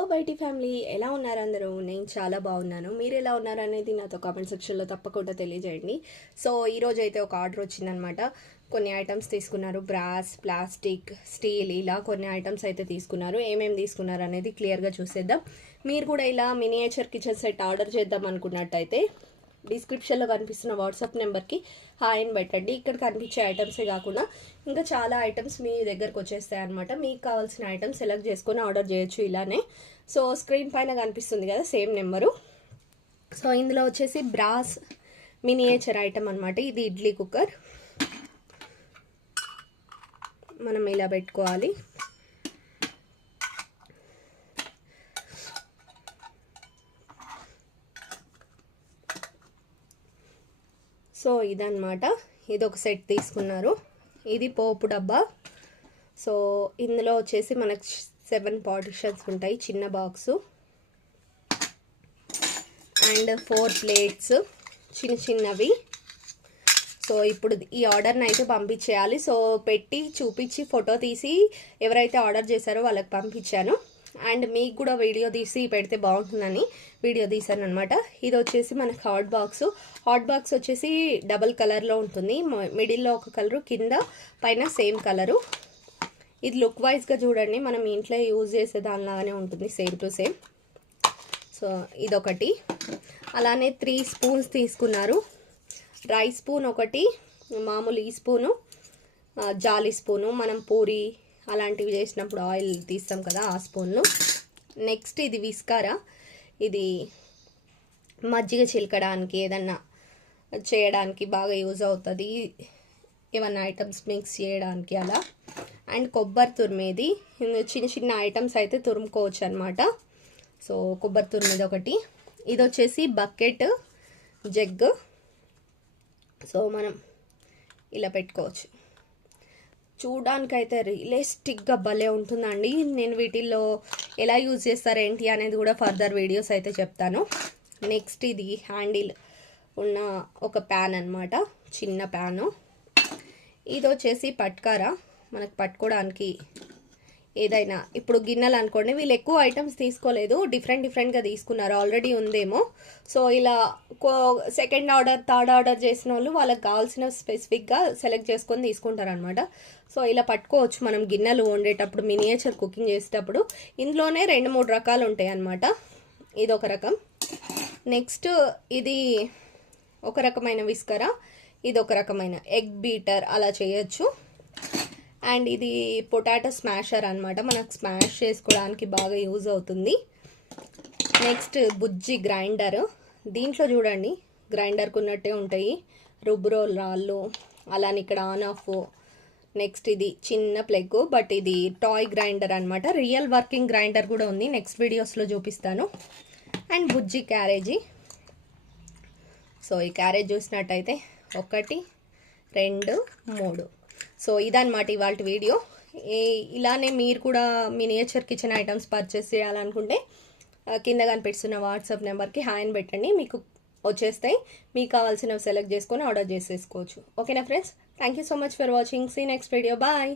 Hello baity family, ఎలా ఉన్నారు అందరూ? నేను చాలా బాగున్నాను. మీరు ఎలా ఉన్నారు అనేది నాతో కామెంట్ సెక్షన్లో తప్పకుండా తెలియజేయండి. సో ఈరోజు అయితే ఒక ఆర్డర్ వచ్చిందనమాట. కొన్ని ఐటమ్స్ తీసుకున్నారు. బ్రాస్, ప్లాస్టిక్, స్టీల్, ఇలా కొన్ని ఐటమ్స్ అయితే తీసుకున్నారు. ఏమేమి తీసుకున్నారు అనేది క్లియర్గా చూసేద్దాం. మీరు కూడా ఇలా మినియేచర్ కిచెన్ సెట్ ఆర్డర్ చేద్దాం అనుకున్నట్టయితే డిస్క్రిప్షన్లో కనిపిస్తున్న వాట్సాప్ నెంబర్కి హాయ్ అని పెట్టండి. ఇక్కడ కనిపించే ఐటమ్సే కాకుండా ఇంకా చాలా ఐటమ్స్ మీ దగ్గరకు వచ్చేస్తాయి అనమాట. మీకు కావాల్సిన ఐటమ్స్ సెలెక్ట్ చేసుకొని ఆర్డర్ చేయొచ్చు ఇలానే. సో స్క్రీన్ పైన కనిపిస్తుంది కదా సేమ్ నెంబరు. సో ఇందులో వచ్చేసి బ్రాస్ మినియేచర్ ఐటమ్ అనమాట. ఇది ఇడ్లీ కుక్కర్. మనం ఇలా పెట్టుకోవాలి. సో ఇదన్నమాట. ఇది ఒక సెట్ తీసుకున్నారు. ఇది పోపు డబ్బా. సో ఇందులో వచ్చేసి మనకు 7 పార్టిషన్స్ ఉంటాయి, చిన్న బాక్సు. అండ్ 4 ప్లేట్స్ చిన్న చిన్నవి. సో ఇప్పుడు ఈ ఆర్డర్ని అయితే పంపించేయాలి. సో పెట్టి చూపించి ఫోటో తీసి ఎవరైతే ఆర్డర్ చేశారో వాళ్ళకి పంపించాను. అండ్ మీకు కూడా వీడియో తీసి పెడితే బాగుంటుందని వీడియో తీసాను అనమాట. ఇది వచ్చేసి మనకి హాట్ బాక్స్ వచ్చేసి డబల్ కలర్లో ఉంటుంది. మిడిల్లో ఒక కలరు, కింద పైన సేమ్ కలరు. ఇది లుక్ వైజ్గా చూడండి, మనం ఇంట్లో యూజ్ చేసే దానిలాగానే ఉంటుంది, సేమ్ టు సేమ్. సో ఇదొకటి. అలానే 3 స్పూన్స్ తీసుకున్నారు. రైస్ స్పూన్ ఒకటి, మామూలు ఈ స్పూను, జాలి స్పూను, మనం పూరి అలాంటివి చేసినప్పుడు ఆయిల్ తీస్తాం కదా ఆ స్పూన్లు. నెక్స్ట్ ఇది విస్కారా. ఇది మజ్జిగ చిలకడానికి ఏదన్నా చేయడానికి బాగా యూజ్ అవుతుంది, ఏమన్నా ఐటమ్స్ మిక్స్ చేయడానికి అలా. అండ్ కొబ్బరి తురిమేది. చిన్న చిన్న ఐటమ్స్ అయితే తురుముకోవచ్చు అనమాట. సో కొబ్బరి తురిమేది ఒకటి. ఇది వచ్చేసి బకెట్, జగ్. సో మనం ఇలా పెట్టుకోవచ్చు. చూడడానికైతే రియలిస్టిక్గా భలే ఉంటుందండి. నేను వీటిల్లో ఎలా యూజ్ చేస్తారు ఏంటి అనేది కూడా ఫర్దర్ వీడియోస్ అయితే చెప్తాను. నెక్స్ట్ ఇది హ్యాండిల్ ఉన్న ఒక ప్యాన్ అనమాట, చిన్న ప్యాను. ఇది వచ్చేసి పట్కారా, మనకు పట్టుకోవడానికి ఏదైనా. ఇప్పుడు గిన్నెలు అనుకోండి, వీళ్ళు ఎక్కువ ఐటమ్స్ తీసుకోలేదు, డిఫరెంట్గా తీసుకున్నారు, ఆల్రెడీ ఉందేమో. సో ఇలా సెకండ్ ఆర్డర్, థర్డ్ ఆర్డర్ చేసిన వాళ్ళు వాళ్ళకి కావాల్సిన స్పెసిఫిక్గా సెలెక్ట్ చేసుకొని తీసుకుంటారు అనమాట. సో ఇలా పట్టుకోవచ్చు మనం గిన్నెలు వండేటప్పుడు, మినియేచర్ కుకింగ్ చేసేటప్పుడు. ఇందులోనే 2-3 రకాలు ఉంటాయి అన్నమాట. ఇది ఒక రకం. నెక్స్ట్ ఇది ఒక రకమైన విస్కరా, ఇది ఒక రకమైన ఎగ్ బీటర్, అలా చేయొచ్చు. అండ్ ఇది పొటాటో స్మాషర్ అనమాట, మనకు స్మాష్ చేసుకోవడానికి బాగా యూజ్ అవుతుంది. నెక్స్ట్ బుజ్జి గ్రైండర్. దీంట్లో చూడండి గ్రైండర్కి ఉన్నట్టే ఉంటాయి రుబ్బురో రాళ్ళు, అలానే ఇక్కడ ఆన్ ఆఫ్. నెక్స్ట్ ఇది చిన్న ప్లగ్, బట్ ఇది టాయ్ గ్రైండర్ అనమాట. రియల్ వర్కింగ్ గ్రైండర్ కూడా ఉంది, నెక్స్ట్ వీడియోస్లో చూపిస్తాను. And Bujji carriage. సో ఈ క్యారేజ్ చూసినట్టయితే 1, 2, 3. సో ఇదన్నమాట ఇవాళ వీడియో. ఇలానే మీరు కూడా మినియేచర్ కిచెన్ ఐటమ్స్ పర్చేస్ చేయాలనుకుంటే కింద కనిపిస్తున్న వాట్సాప్ నెంబర్కి హాయ్ అని పెట్టండి, మీకు వచ్చేస్తాయి. మీకు కావాల్సినవి సెలెక్ట్ చేసుకొని ఆర్డర్ చేసేసుకోవచ్చు. ఓకేనా friends? Thank you so much for watching. See next video. Bye.